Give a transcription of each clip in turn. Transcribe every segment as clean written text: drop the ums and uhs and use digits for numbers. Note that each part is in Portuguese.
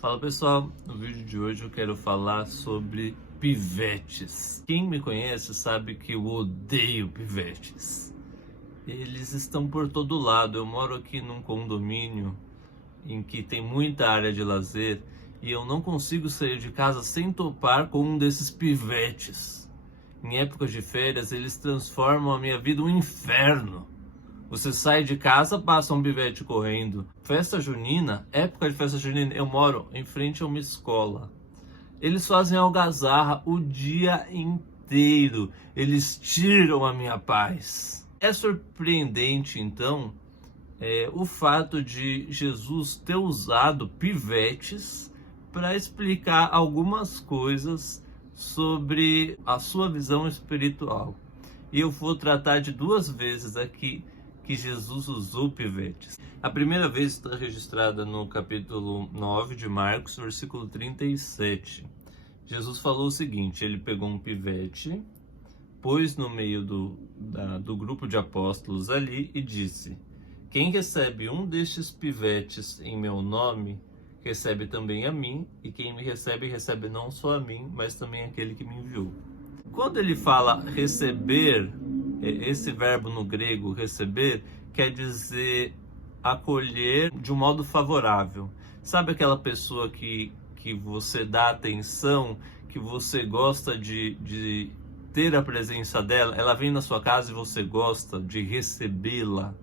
Fala pessoal, no vídeo de hoje eu quero falar sobre pivetes. Quem me conhece sabe que eu odeio pivetes. Eles estão por todo lado. Eu moro aqui num condomínio em que tem muita área de lazer e eu não consigo sair de casa sem topar com um desses pivetes. Em épocas de férias eles transformam a minha vida um inferno. Você sai de casa, passa um pivete correndo. Festa junina, época de festa junina, eu moro em frente a uma escola. Eles fazem algazarra o dia inteiro. Eles tiram a minha paz. É surpreendente, então, o fato de Jesus ter usado pivetes para explicar algumas coisas sobre a sua visão espiritual. E eu vou tratar de duas vezes aqui que Jesus usou pivetes. A primeira vez está registrada no capítulo 9 de Marcos, versículo 37. Jesus falou o seguinte: ele pegou um pivete, pôs no meio do grupo de apóstolos ali e disse: quem recebe um destes pivetes em meu nome, recebe também a mim, e quem me recebe, recebe não só a mim, mas também aquele que me enviou. Quando ele fala receber, esse verbo no grego, receber, quer dizer acolher de um modo favorável. Sabe aquela pessoa que você dá atenção, que você gosta de ter a presença dela? Ela vem na sua casa e você gosta de recebê-la,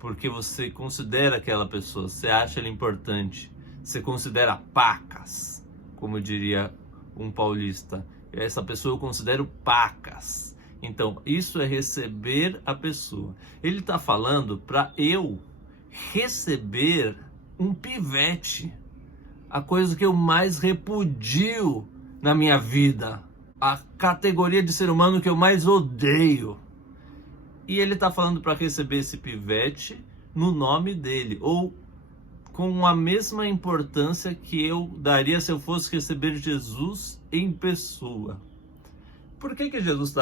porque você considera aquela pessoa, você acha ela importante, você considera pacas, como diria um paulista. Essa pessoa eu considero pacas. Então, isso é receber a pessoa. Ele está falando para eu receber um pivete, a coisa que eu mais repudio na minha vida, a categoria de ser humano que eu mais odeio. E ele está falando para receber esse pivete no nome dele, ou com a mesma importância que eu daria se eu fosse receber Jesus em pessoa. Por que Jesus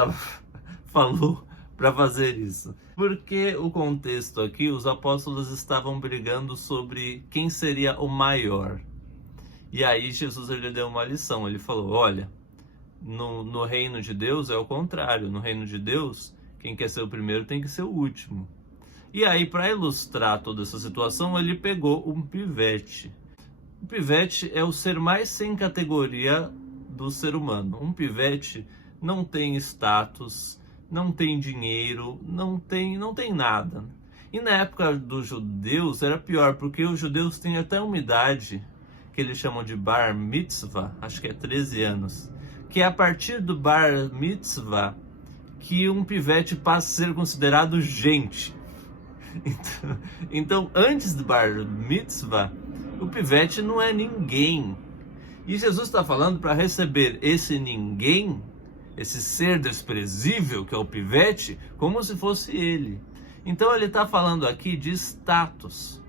falou para fazer isso? Porque o contexto aqui, os apóstolos estavam brigando sobre quem seria o maior. E aí Jesus ele deu uma lição, ele falou: olha, no reino de Deus é o contrário, no reino de Deus, quem quer ser o primeiro tem que ser o último. E aí, para ilustrar toda essa situação, ele pegou um pivete. O pivete é o ser mais sem categoria do ser humano. Um pivete não tem status, não tem dinheiro, não tem nada. E na época dos judeus era pior, porque os judeus têm até uma idade que eles chamam de bar mitzvah, acho que é 13 anos, que é a partir do bar mitzvah que um pivete passa a ser considerado gente. Então, antes do bar mitzvah, o pivete não é ninguém. E Jesus está falando para receber esse ninguém, esse ser desprezível que é o pivete, como se fosse ele. Então ele está falando aqui de status.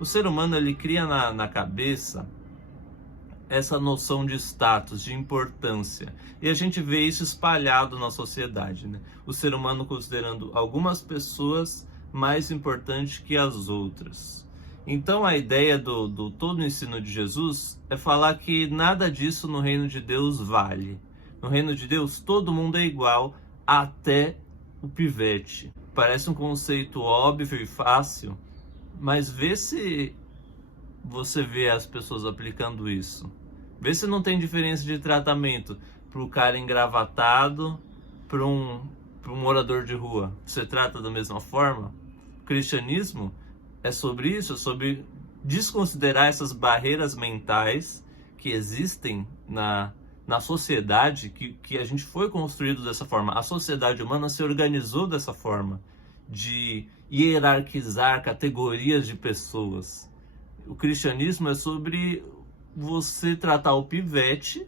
O ser humano ele cria na cabeça essa noção de status, de importância. E a gente vê isso espalhado na sociedade, né? O ser humano considerando algumas pessoas mais importantes que as outras. Então a ideia do todo o ensino de Jesus é falar que nada disso no reino de Deus vale. No reino de Deus todo mundo é igual, até o pivete. Parece um conceito óbvio e fácil, mas vê se você vê as pessoas aplicando isso. Vê se não tem diferença de tratamento para o cara engravatado, para um morador de rua. Você trata da mesma forma? O cristianismo é sobre isso, é sobre desconsiderar essas barreiras mentais que existem na sociedade, que a gente foi construído dessa forma. A sociedade humana se organizou dessa forma, de hierarquizar categorias de pessoas. O cristianismo é sobre você tratar o pivete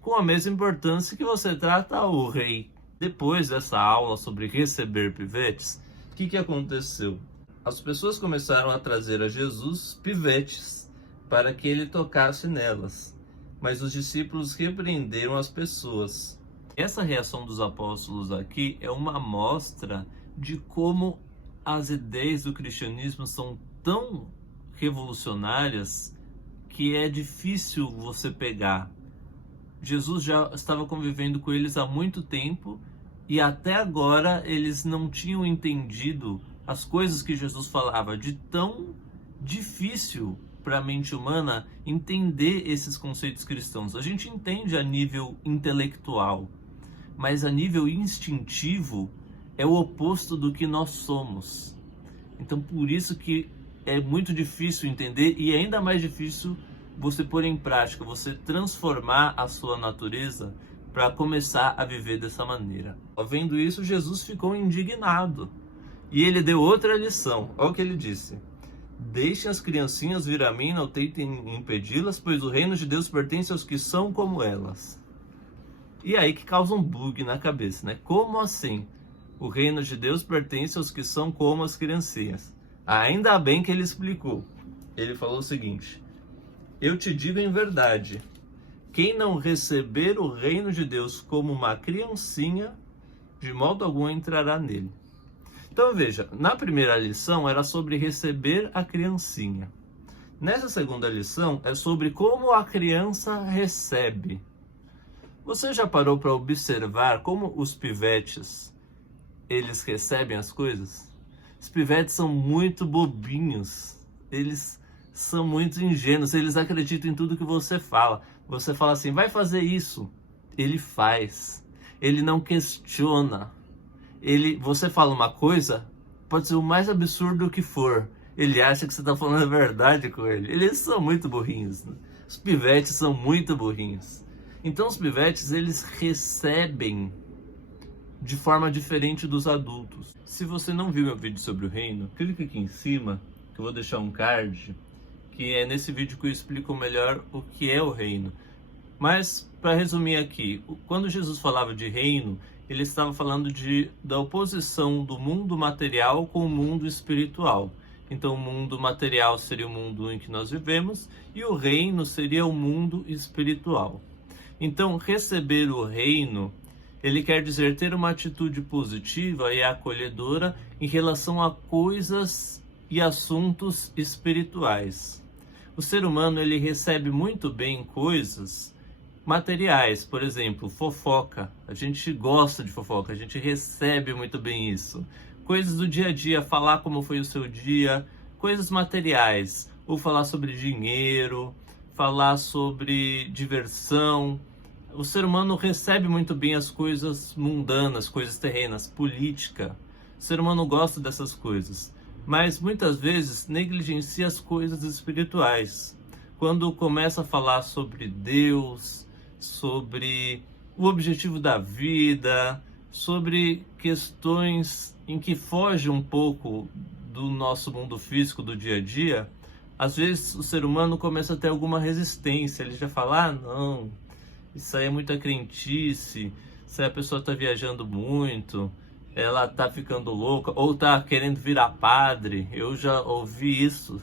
com a mesma importância que você trata o rei. Depois dessa aula sobre receber pivetes, o que aconteceu? As pessoas começaram a trazer a Jesus pivetes para que ele tocasse nelas, mas os discípulos repreenderam as pessoas. Essa reação dos apóstolos aqui é uma amostra de como as ideias do cristianismo são tão revolucionárias que é difícil você pegar. Jesus já estava convivendo com eles há muito tempo e até agora eles não tinham entendido as coisas que Jesus falava, de tão difícil para a mente humana entender esses conceitos cristãos. A gente entende a nível intelectual, mas a nível instintivo é o oposto do que nós somos. Então por isso que é muito difícil entender e é ainda mais difícil você pôr em prática, você transformar a sua natureza para começar a viver dessa maneira. Vendo isso, Jesus ficou indignado e ele deu outra lição. Olha o que ele disse: deixem as criancinhas vir a mim, não tentem impedi-las, pois o reino de Deus pertence aos que são como elas. E aí que causa um bug na cabeça, né? Como assim? O reino de Deus pertence aos que são como as criancinhas. Ainda bem que ele explicou. Ele falou o seguinte: eu te digo em verdade, quem não receber o reino de Deus como uma criancinha, de modo algum entrará nele. Então veja, na primeira lição era sobre receber a criancinha. Nessa segunda lição é sobre como a criança recebe. Você já parou para observar como os pivetes, eles recebem as coisas? Os pivetes são muito bobinhos, eles são muito ingênuos, eles acreditam em tudo que você fala. Você fala assim, vai fazer isso, ele faz, ele não questiona. Você fala uma coisa, pode ser o mais absurdo que for, ele acha que você está falando a verdade com ele. Eles são muito burrinhos, né? Os pivetes são muito burrinhos. Então os pivetes, eles recebem de forma diferente dos adultos. Se você não viu meu vídeo sobre o reino, clique aqui em cima, que eu vou deixar um card, que é nesse vídeo que eu explico melhor o que é o reino. Mas, para resumir aqui, quando Jesus falava de reino, ele estava falando da oposição do mundo material com o mundo espiritual. Então, o mundo material seria o mundo em que nós vivemos e o reino seria o mundo espiritual. Então, receber o reino, ele quer dizer ter uma atitude positiva e acolhedora em relação a coisas e assuntos espirituais. O ser humano, ele recebe muito bem coisas materiais, por exemplo, fofoca. A gente gosta de fofoca, a gente recebe muito bem isso. Coisas do dia a dia, falar como foi o seu dia, coisas materiais, ou falar sobre dinheiro, falar sobre diversão. O ser humano recebe muito bem as coisas mundanas, coisas terrenas, política. O ser humano gosta dessas coisas, mas muitas vezes negligencia as coisas espirituais. Quando começa a falar sobre Deus, sobre o objetivo da vida, sobre questões em que foge um pouco do nosso mundo físico do dia a dia, às vezes o ser humano começa a ter alguma resistência. Ele já fala, não, isso aí é muita crentice, isso aí a pessoa está viajando muito, ela está ficando louca, ou está querendo virar padre. Eu já ouvi isso,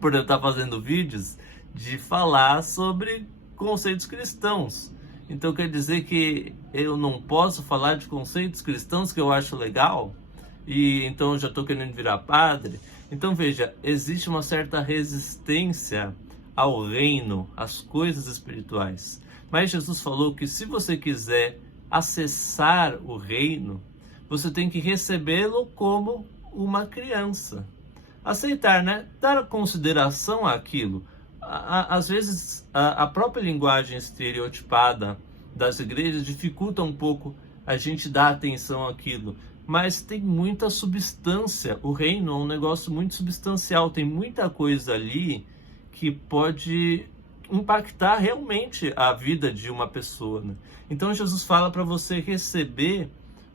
por eu estar fazendo vídeos, de falar sobre conceitos cristãos. Então quer dizer que eu não posso falar de conceitos cristãos que eu acho legal? E então eu já estou querendo virar padre? Então veja, existe uma certa resistência ao reino, às coisas espirituais. Mas Jesus falou que se você quiser acessar o reino, você tem que recebê-lo como uma criança. Aceitar, né? Dar consideração àquilo. Às vezes, a própria linguagem estereotipada das igrejas dificulta um pouco a gente dar atenção àquilo. Mas tem muita substância. O reino é um negócio muito substancial. Tem muita coisa ali que pode impactar realmente a vida de uma pessoa, né? Então Jesus fala para você receber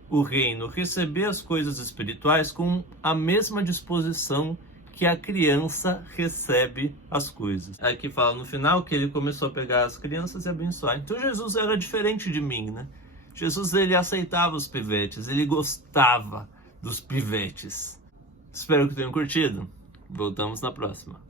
o reino, receber as coisas espirituais com a mesma disposição que a criança recebe as coisas. Aqui fala no final que ele começou a pegar as crianças e abençoar. Então Jesus era diferente de mim, né? Jesus, ele aceitava os pivetes, ele gostava dos pivetes. Espero que tenham curtido. Voltamos na próxima.